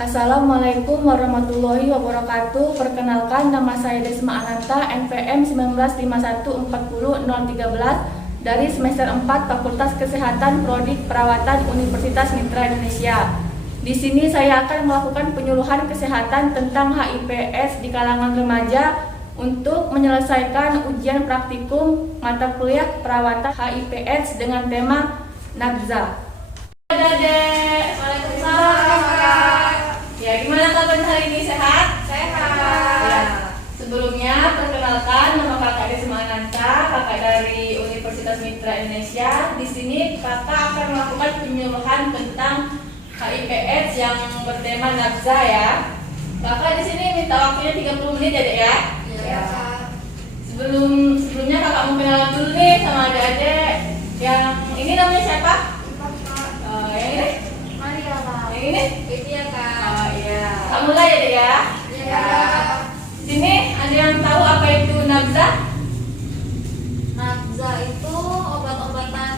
Assalamualaikum warahmatullahi wabarakatuh. Perkenalkan, nama saya Desma Ananta, NPM 19514013 dari semester 4 Fakultas Kesehatan Prodi Perawatan Universitas Mitra Indonesia. Di sini saya akan melakukan penyuluhan kesehatan tentang HIV/AIDS di kalangan remaja untuk menyelesaikan ujian praktikum mata kuliah perawatan HIV/AIDS dengan tema NABZA. Adik-adik, waalaikumsalam. Ya, gimana kabar hari ini, sehat? Sehat. Ya. Sebelumnya, perkenalkan, nama kakak Desma Ananta, kakak dari Universitas Mitra Indonesia. Di sini kakak akan melakukan penyuluhan tentang HIV/AIDS yang bertema NABZA ya. Kakak di sini minta waktunya 30 menit ya, Dek ya? Iya. Sebelumnya kakak mau kenalan dulu nih sama adik-adik. Yang ini namanya siapa? Yang ini? Maria, Kak. Yang ini? Iya, Kak. Oh iya. Kamu mulai ya, Dek ya? Iya. Sini ada yang tahu apa itu NABZA? NABZA itu obat-obatan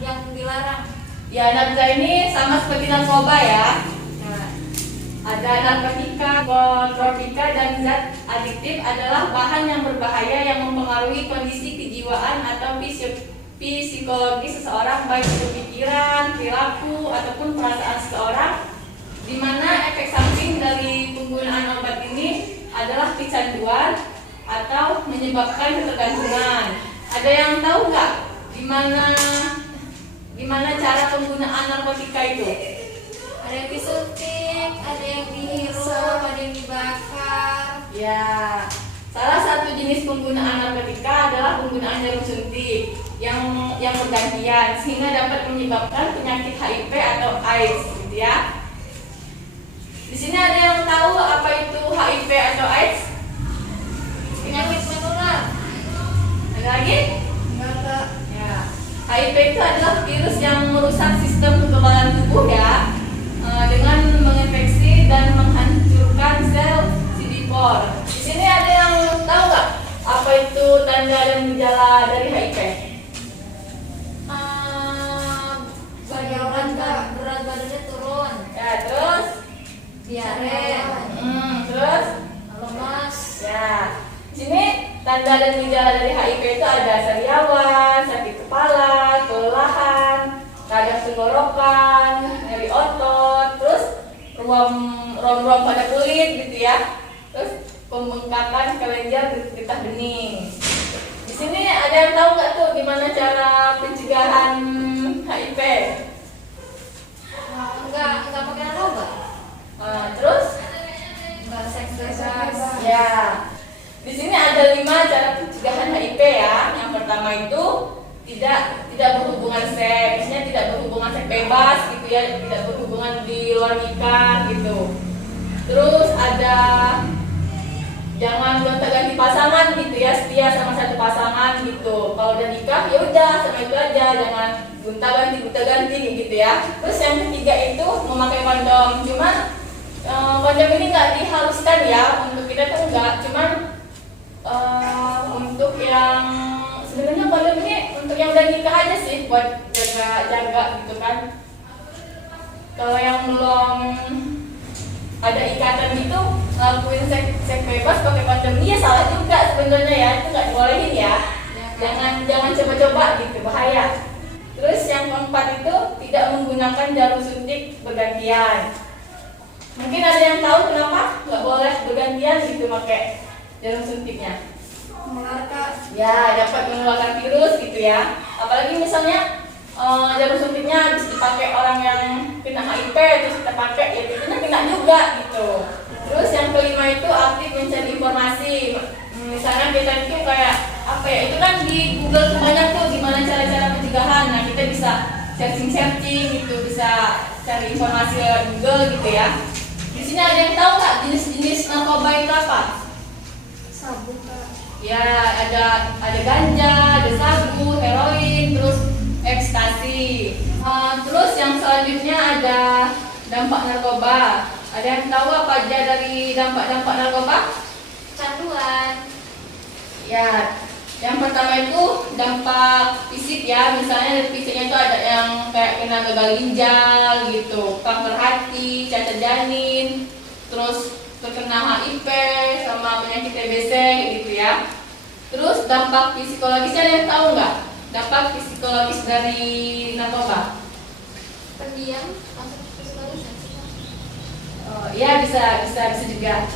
yang dilarang. Ya, NABZA ini sama seperti narkoba ya. Ada narkotika, psikotropika, dan zat adiktif adalah bahan yang berbahaya yang mempengaruhi kondisi kejiwaan atau psikologi seseorang, baik itu pikiran, perilaku, ataupun perasaan seseorang, di mana efek samping dari penggunaan obat ini adalah kecanduan atau menyebabkan ketergantungan. Ada yang tahu nggak gimana cara penggunaan narkotika itu? Ada yang disuntik, ada yang dihirup, ada yang dibakar. Ya, salah satu jenis penggunaan narkotika adalah penggunaan jarum suntik yang bergantian sehingga dapat menyebabkan penyakit HIV atau AIDS, gitu ya. Di sini ada yang tahu apa itu HIV atau AIDS? Penyakit menular. Ada lagi? Enggak. Ya, HIV itu adalah virus yang merusak sistem kekebalan tubuh ya, dengan menginfeksi dan menghancurkan sel CD4. Di sini ada yang tahu nggak apa itu tanda dan gejala dari HIV? Berat badannya turun. Ya, terus? Diare. Terus? Lemas. Ya, di sini tanda dan gejala dari HIV itu ada sariawan, sakit kepala, kelelahan, radang tenggorokan, nyeri otot, terus ruam-ruam pada kulit gitu ya, terus pembengkakan kelenjar getah bening. Di sini ada yang tahu nggak tuh gimana cara pencegahan HIV? Enggak pakai narkoba. Terus? Enggak seks bebas. Ya, di sini ada 5 cara pencegahan HIV ya. Yang pertama itu tidak berhubungan seks, maksudnya tidak berhubungan seks bebas gitu ya, tidak berhubungan di luar nikah gitu. Terus ada jangan gonta-ganti pasangan gitu ya, setia sama satu pasangan gitu. Kalau udah nikah ya udah sama itu aja, jangan gonta-ganti gitu ya. Terus yang ketiga itu memakai kondom. Cuman kondom ini nggak diharuskan ya, untuk kita tuh enggak, cuman untuk yang sebenarnya kondom ini untuk yang udah nikah aja sih, buat jaga gitu kan. Kalau yang belum ada ikatan gitu ngelakuin seks bebas pakai kondom ini ya salah juga sebenarnya ya, itu nggak dibolehin ya. Jangan coba-coba gitu, bahaya. Terus yang keempat itu tidak menggunakan jarum suntik bergantian. Mungkin ada yang tahu kenapa nggak boleh bergantian gitu pakai jarum suntiknya? Ya, dapat menularkan virus gitu ya. Apalagi misalnya jarum suntiknya habis dipakai orang yang kena HIV, terus kita pakai ya tentunya kena juga gitu. Terus yang kelima itu aktif mencari informasi. Misalnya kita itu kayak apa ya, itu kan di Google tuh banyak tuh gimana cara-cara pencegahan. Nah, kita bisa searching gitu, bisa cari informasi lewat Google gitu ya. Di sini ada yang tahu nggak jenis-jenis narkoba itu apa? Sabu, Kak. Ya, ada ganja, ada sabu, heroin, terus ekstasi. Terus yang selanjutnya ada dampak narkoba. Ada yang tahu apa aja dari dampak-dampak narkoba? Canduan. Ya, Yang pertama itu dampak fisik ya, misalnya dari fisiknya itu ada yang kayak kena gagal ginjal gitu, kanker hati, cacat janin, terus terkena HIV sama penyakit TBC gitu ya. Terus dampak psikologisnya ada yang tahu nggak? Dampak psikologis dari narkoba? Pendiam masuk psikologis. Ya bisa juga.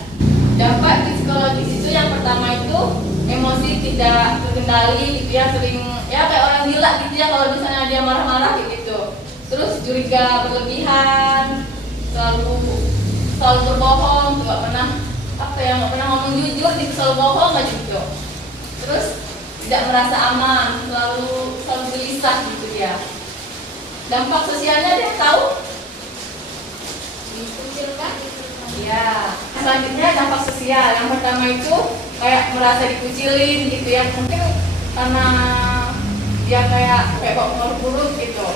Dampak psikologis itu yang pertama itu emosi tidak terkendali gitu ya, sering ya kayak orang gila gitu ya kalau misalnya dia marah-marah gitu. Terus curiga berlebihan, selalu berbohong, nggak pernah nggak pernah ngomong jujur gitu, selalu bohong aja gitu. Terus tidak merasa aman, selalu gelisah gitu ya. Dampak sosialnya dia tahu? Dikucilkan. Ya, selanjutnya dampak sosial. Yang pertama itu kayak merasa dikucilin gitu ya, mungkin karena dia kayak bawa buruk gitu.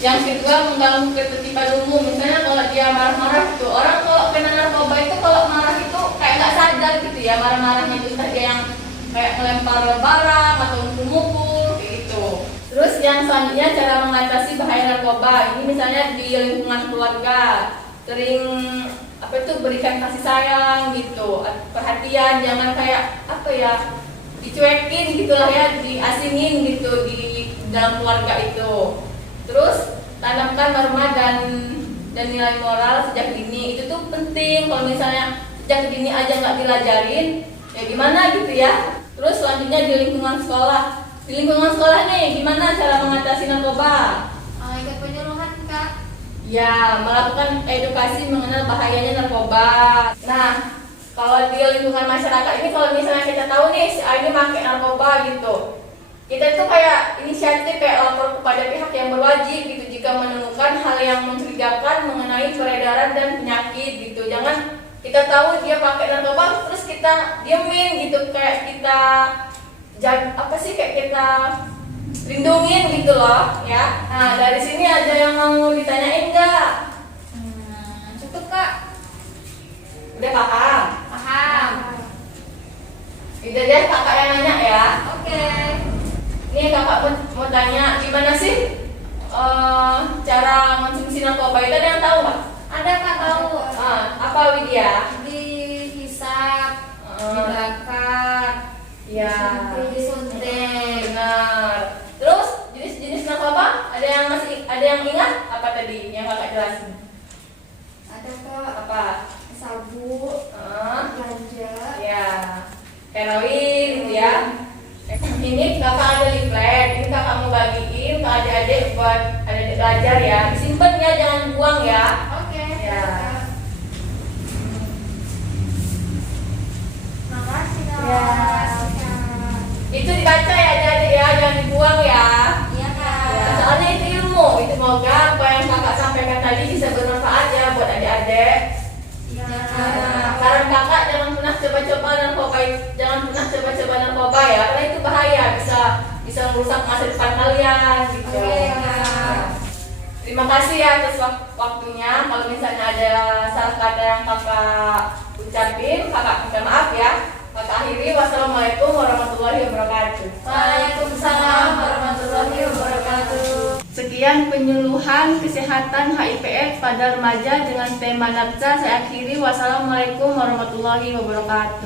Yang kedua mengganggu ketertiban umum, misalnya kalau dia marah-marah gitu. Orang kalau kena narkoba itu kalau marah itu kayak nggak sadar gitu ya, marah-marahnya itu entah dia yang kayak melempar barang atau mukul gitu. Terus yang selanjutnya cara mengatasi bahaya narkoba. Ini misalnya di lingkungan keluarga, sering berikan kasih sayang gitu, perhatian, jangan kayak dicuekin gitulah ya, diasingin gitu di dalam keluarga itu. Terus tanamkan norma dan nilai moral sejak dini, itu tuh penting. Kalau misalnya sejak dini aja nggak dilajarin, ya gimana gitu ya. Terus selanjutnya di lingkungan sekolah. Di lingkungan sekolah nih, gimana cara mengatasi narkoba? Ikut penyuluhan Kak. Ya, melakukan edukasi mengenal bahayanya narkoba. Nah, kalau di lingkungan masyarakat ini, kalau misalnya kita tahu nih si A ini pakai narkoba gitu, kita itu kayak inisiatif kayak lapor kepada pihak yang berwajib gitu jika menemukan hal yang mencurigakan mengenai peredaran dan penyakit gitu. Jangan kita tahu dia pakai narkoba terus kita diemin gitu, kayak kita kayak kita lindungin gitu loh ya. Nah, dari sini ada yang mau ditanyain nggak? Cukup Kak. Udah paham? Paham. Udah deh, kakak yang nanya ya. Oke. Ini kakak mau tanya, gimana sih cara mengonsumsi narkoba itu, ada yang tahu nggak? Ada Kak tahu. Apa Widya? Dihisap, dibakar, Ya, disuntik. benar. Terus jenis-jenis narkoba ada yang ingat apa tadi yang kakak jelasin? Ada Kak. Apa? Sabu, ganja. Ya, heroin gitu ya. Ini kakak ada leaflet, ini kakak mau bagiin ke adik-adik buat adik-adik belajar ya. Disimpan ya, jangan buang ya. Oke. Ya. Makasih Kak. Ya. Itu dibaca ya adik-adik ya, jangan dibuang ya. Iya Kak. Ya, soalnya itu ilmu. Itu semoga apa yang kakak sampaikan tadi bisa bermanfaat ya buat adik-adik. Iya. Saran kakak jangan pernah coba-coba narkoba ya, karena itu bahaya, bisa merusak masa depan kalian gitu. Oke. Terima kasih ya atas waktunya. Kalau misalnya ada salah kata yang kakak ucapin, kakak minta maaf ya. Kakak akhiri, wassalamualaikum warahmatullahi wabarakatuh. Waalaikumsalam warahmatullahi wabarakatuh. Sekian penyuluhan kesehatan HIV/AIDS pada remaja dengan tema NAPCA. Saya akhiri, wassalamualaikum warahmatullahi wabarakatuh.